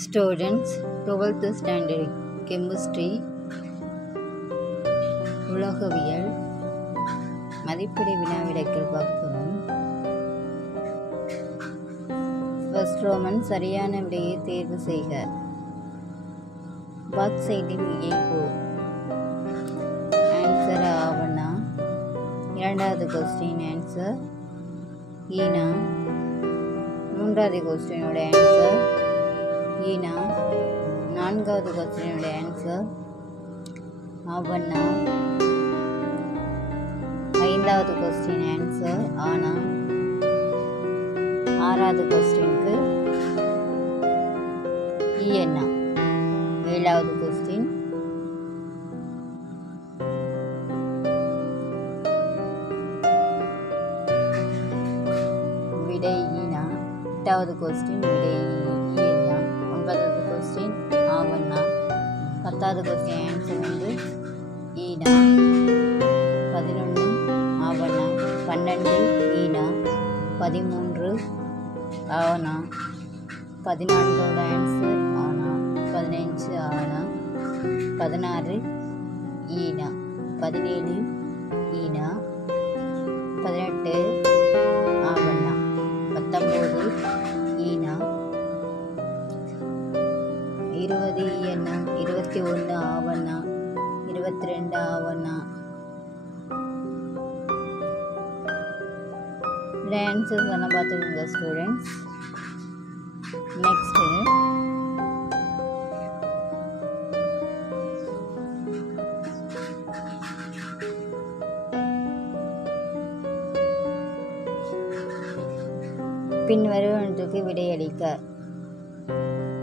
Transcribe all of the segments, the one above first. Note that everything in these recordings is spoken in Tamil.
Students, 12th standard chemistry உலகவியல் மதிப்பீடு வினாவிடைகள் பார்க்கிறோம். ஃபர்ஸ்ட் ரோமன் சரியான விடையை தேர்வு செய்க. பாக்சைட்டின் இயைபு. ஆன்சர் ஆவணா. இரண்டாவது கொஸ்டின் ஆன்சர் ஈனா. மூன்றாவது கொஸ்டினோட ஆன்சர் ஈனா. நான்காவது கொஸ்டினோட ஆன்சர் ஆவண்ணா. ஐந்தாவது கொஸ்டின் ஆன்சர் ஆனா. ஆறாவது கொஸ்டினுக்கு ஈயண்ணா. ஏழாவது கொஸ்டின் விடை ஈனா. எட்டாவது கொஸ்டின் விடை ஈயண்ணா. ஒன்பதாவது கொஸ்டின் ஆவண்ணா. பத்தாவது கொஸ்டின் ஆன்சர் வந்து ஈனா. 11 ஆவண்ணா. 12 ஈனா. 13 ஆவண்ணா. 14வோட ஆன்சர் ஆனா. 15 ஆவண்ணா. 16 ஈனா. 17 ஈனா. 18 ஆவண்ணா. 19 ஈனா. 20 ஈயண்ணா. 21 ஆவண்ணா. 22 ஆவண்ணா. இந்த ஆன்சர்ஸ் எல்லாம் பார்த்துக்கோங்க ஸ்டூடெண்ட்ஸ். நெக்ஸ்ட்டு பின்வருவனத்துக்கு விடையளிக்க.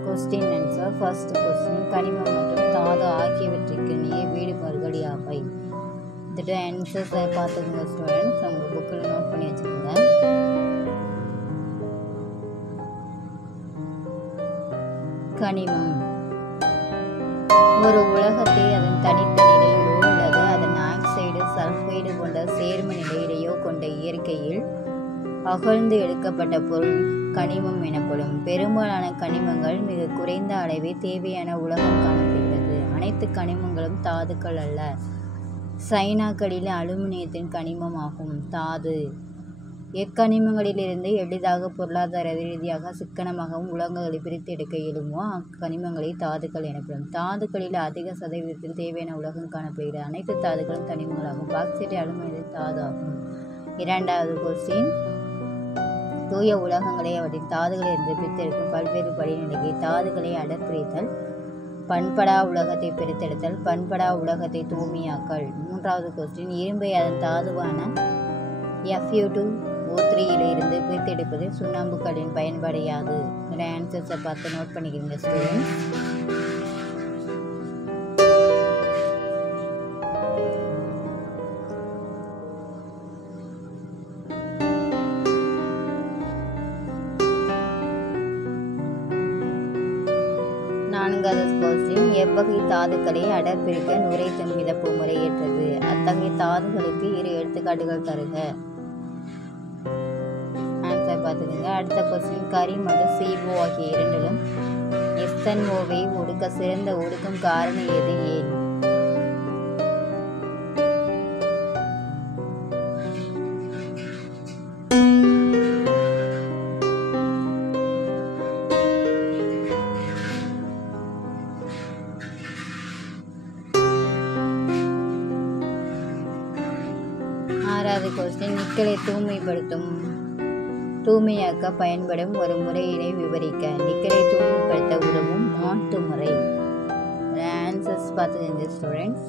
Question answer. ஃபர்ஸ்ட் கொஸ்டின் கனிமம் மற்றும் தாது ஆகியவற்றிற்கு நீர் வேறுபாடுகள் யாவை? இதோட ஆன்சர்ஸை பார்த்துக்கோங்க ஸ்டூடெண்ட்ஸ். உங்கள் புக்கில் நோட் பண்ணி வச்சுக்கோங்க. கனிமம் ஒரு உலகத்தை அதன் தனித்த நிலையிலோ அல்லது அதன் ஆக்சைடு சல்ஃபைடு போன்ற சேர்ம நிலையிலேயோ கொண்ட இயற்கையில் அகழ்ந்து எடுக்கப்பட்ட பொருள் கனிமம் எனப்படும். பெரும்பாலான கனிமங்கள் மிக குறைந்த அளவே தேவையான உலகம் காணப்படுகிறது. அனைத்து கனிமங்களும் தாதுக்கள் அல்ல. சைனாக்களில் அலுமினியத்தின் கனிமம் ஆகும். தாது எக்கனிமங்களிலிருந்து எளிதாக பொருளாதார ரீதியாக சிக்கனமாகவும் உலகங்களை பிரித்து எடுக்க இயலுமோ அக்கனிமங்களை தாதுக்கள் எனப்படும். தாதுக்களில் அதிக சதவீதத்தில் தேவையான உலகம் காணப்படுகிறது. அனைத்து தாதுக்களும் கனிமங்களாகும். பாக்சைட் அலுமினியம் தாது ஆகும். இரண்டாவது கொஸ்டின் தூய உலகங்களை அவற்றின் தாதுகளை இருந்து பிரித்தெடுக்கும் பல்வேறு படிநிலைக்கு. தாதுகளை அடர்பிரித்தல், பண்படா உலகத்தை பிரித்தெடுத்தல், பண்படா உலகத்தை தூய்மையாக்கல். மூன்றாவது கொஸ்டின் இரும்பை அதன் தாதுவான Fe2O3 இருந்து பிரித்தெடுப்பது சுண்ணாம்புக்களின் பயன்பாடு யாது? இதோட ஆன்சர்ஸை பார்த்து நோட் பண்ணிக்கிறீங்க ஸ்டூடெண்ட்ஸ். நான்காவது கொஸ்டின் எவ்வகை தாதுக்களை அடர்பிரிக்க நுரைத்தும் மிதப்பு முறை ஏற்றது? அத்தகைய தாதுகளுக்கு 2 எடுத்துக்காட்டுகள் தருக. ஆன்சர் பார்த்துக்கோங்க. அடுத்த கொஸ்டின் கரி மற்றும் CO ஆகிய இரண்டிலும் SNOவை ஒடுக்க சிறந்த ஒடுக்கும் காரணி எது? ஏன்? ஆறாவது கொஸ்டின் நிக்கலை தூய்மையாக்க பயன்படும் ஒரு முறையினை விவரிக்க. நிக்கலை தூய்மைப்படுத்த உதவும் மாற்று முறை. ஆன்சர்ஸ் பார்த்துக்கோங்க ஸ்டூடெண்ட்ஸ்.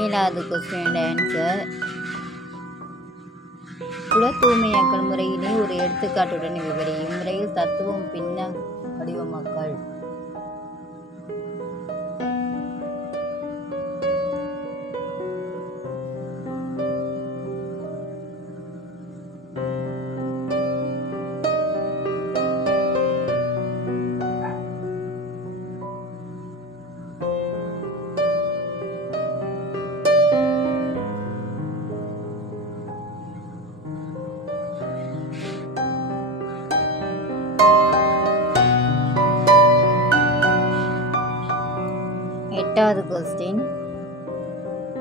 ஏழாவது கொஸ்டின் ஆன்சர் புல தூய்மையாக்கல் முறையினை ஒரு எடுத்துக்காட்டுடன் விவரி. இம்முறையில் தத்துவம் பின்ன வடிவமாக்கல்.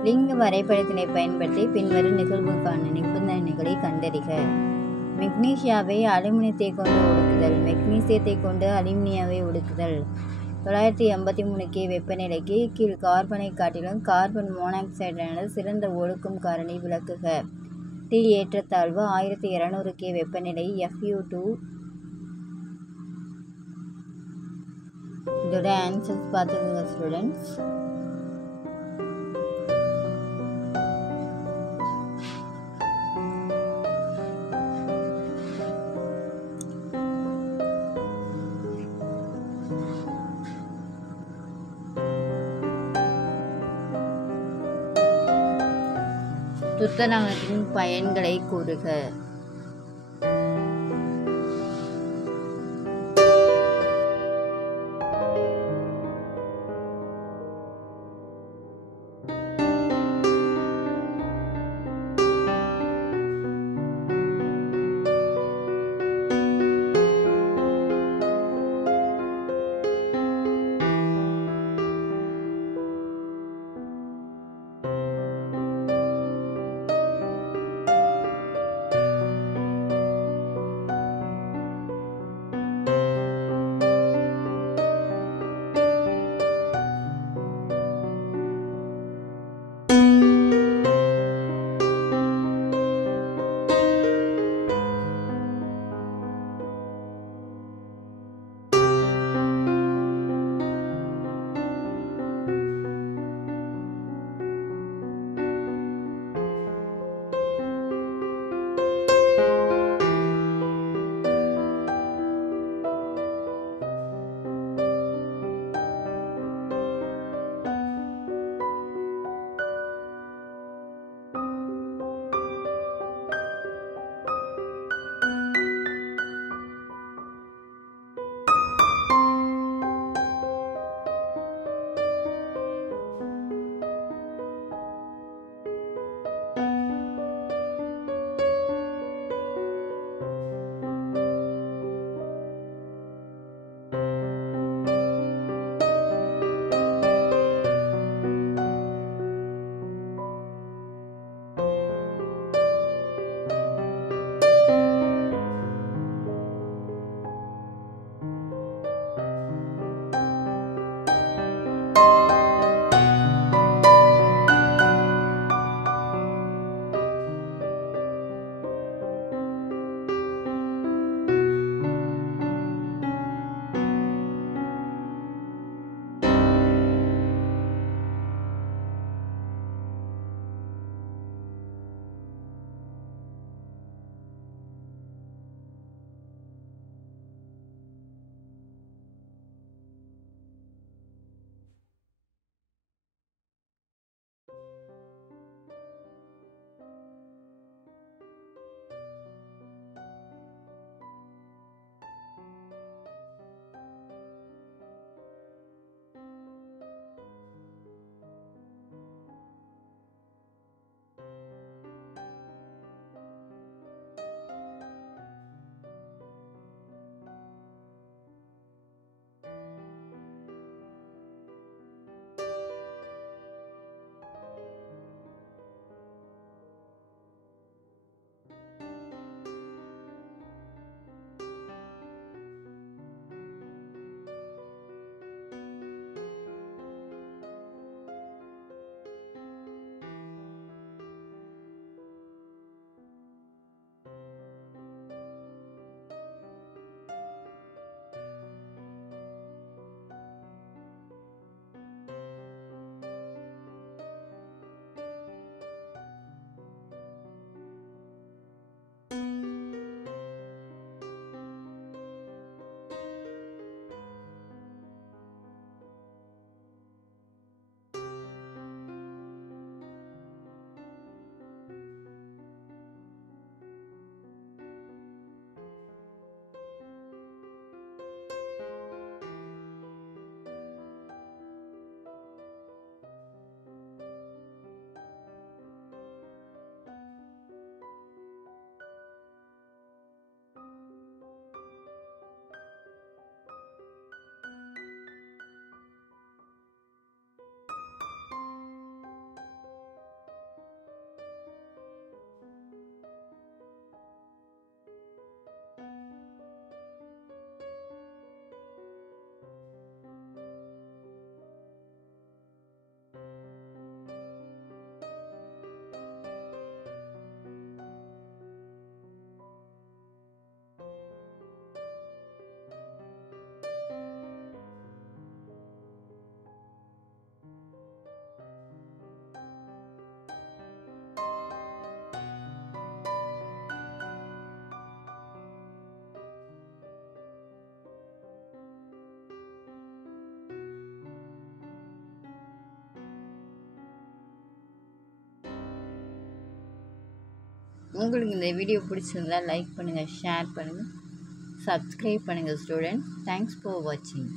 லிங்க வரைபடத்தினை பயன்படுத்தி பின்வரும் நிகழ்வுக்கான நிபந்தனைகளை கண்டறிக. மெக்னீசியாவை அலுமினியத்தை கொண்டு ஒடுக்குதல். மெக்னீசியத்தை கொண்டு அலுமினியாவை ஒடுக்குதல். 983 K வெப்பநிலைக்கு கீழ் கார்பனை காட்டிலும் கார்பன் மோனாக்சைடானது சிறந்த ஒடுக்கும் காரணி. விளக்குக. டி ஏற்றத்தாழ்வு 1200 K வெப்பநிலை Fu2. இதோட ஆன்சர்ஸ் பார்த்துக்கோங்க ஸ்டூடெண்ட்ஸ். துத்தநாகத்தின் பயன்களை கூறுக. உங்களுக்கு இந்த வீடியோ பிடிச்சிருந்தா லைக் பண்ணுங்கள், ஷேர் பண்ணுங்கள், சப்ஸ்கிரைப் பண்ணுங்கள் ஸ்டூடெண்ட்ஸ். தேங்க்ஸ் ஃபார் வாட்சிங்.